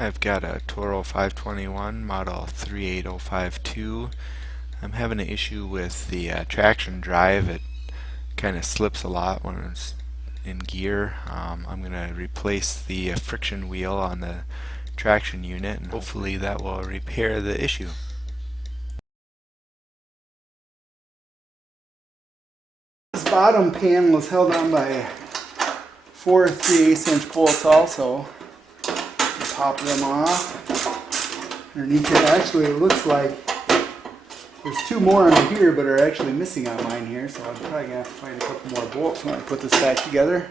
I've got a Toro 521 model 38052. I'm having an issue with the traction drive. It kind of slips a lot when it's in gear. I'm going to replace the friction wheel on the traction unit, and hopefully that will repair the issue. This bottom panel is held on by four 3/8" bolts also. Pop them off. Underneath it, actually it looks like there's two more under here but are actually missing on mine here, so I'm probably going to have to find a couple more bolts when I put this back together.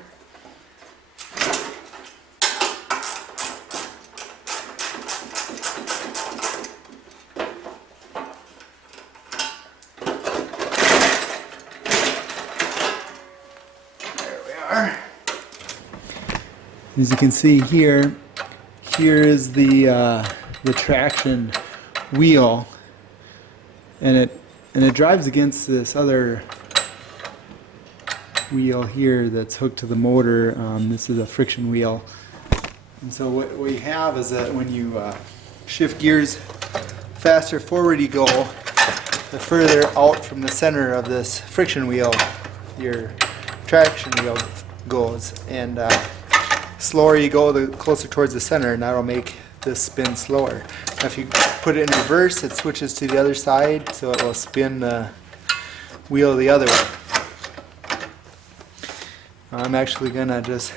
There we are. As you can see here, here is the traction wheel, and it drives against this other wheel here that's hooked to the motor. This is a friction wheel, and so what we have is that when you shift gears, faster forward you go, the further out from the center of this friction wheel your traction wheel goes, and slower you go, the closer towards the center, and that'll make this spin slower. Now if you put it in reverse, it switches to the other side, so it will spin the wheel the other way. I'm actually gonna just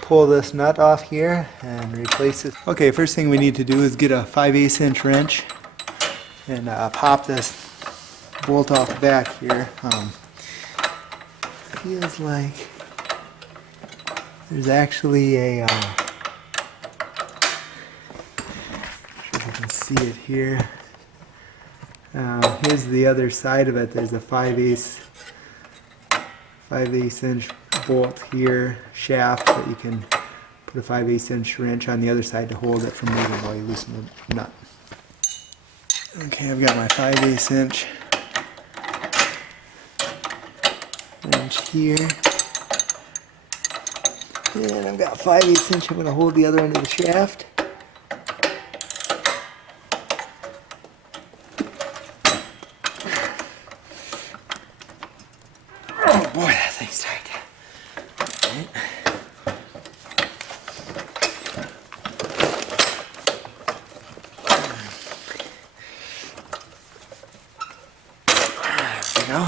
pull this nut off here and replace it. Okay, first thing we need to do is get a 5/8" wrench and pop this bolt off the back here. Feels like there's actually a, not sure if you can see it here. Here's the other side of it. There's a 5/8" bolt here, shaft, that you can put a 5/8" wrench on the other side to hold it from moving while you loosen the nut. Okay, I've got my 5/8" wrench here. And I've got 5/8". I'm going to hold the other end of the shaft. Oh boy, that thing's tight. Right. There we go.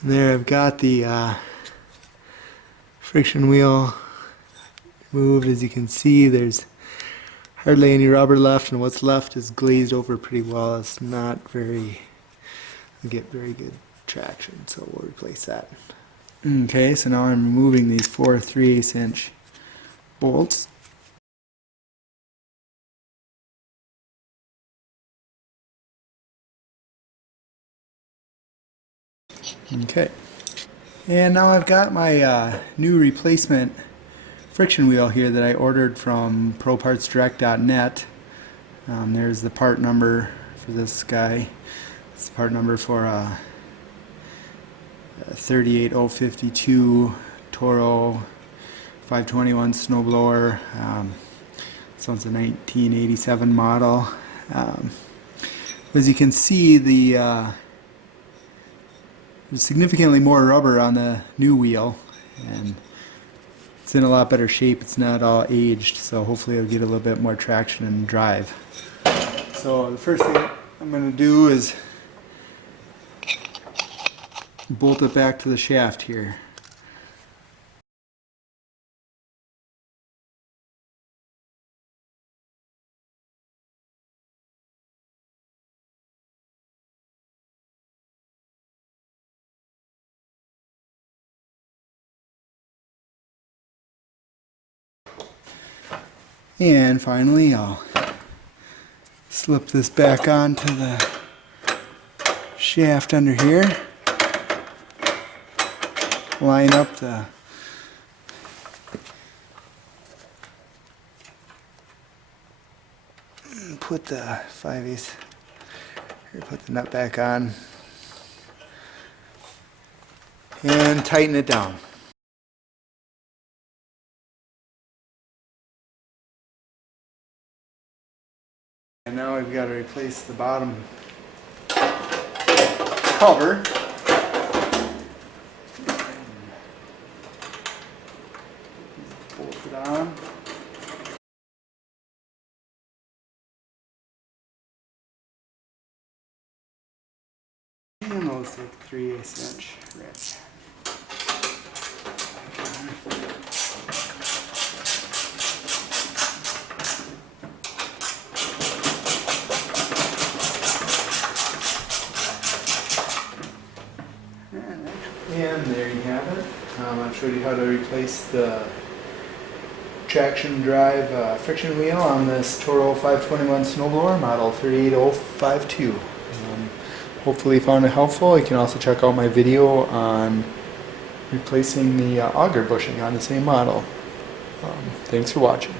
There, I've got the friction wheel moved. As you can see, there's hardly any rubber left, and what's left is glazed over pretty well. It's not very, get very good traction, so we'll replace that. Okay, so now I'm removing these four 3/8" bolts. Okay, and now I've got my new replacement friction wheel here that I ordered from ProPartsDirect.net. There's the part number for this guy. It's the part number for 38052 Toro 521 Snowblower. So it's a 1987 model. As you can see, there's significantly more rubber on the new wheel, and it's in a lot better shape. It's not all aged, so hopefully it'll get a little bit more traction and drive. So the first thing I'm going to do is bolt it back to the shaft here. And finally, I'll slip this back onto the shaft under here. Line up the put the 5/8 here, put the nut back on and tighten it down. And now we've got to replace the bottom cover. Bolt it on. And those take 3/8 inch wrench. And there you have it. I've showed you how to replace the traction drive friction wheel on this Toro 521 Snowblower Model 38052. Hopefully you found it helpful. You can also check out my video on replacing the auger bushing on the same model. Thanks for watching.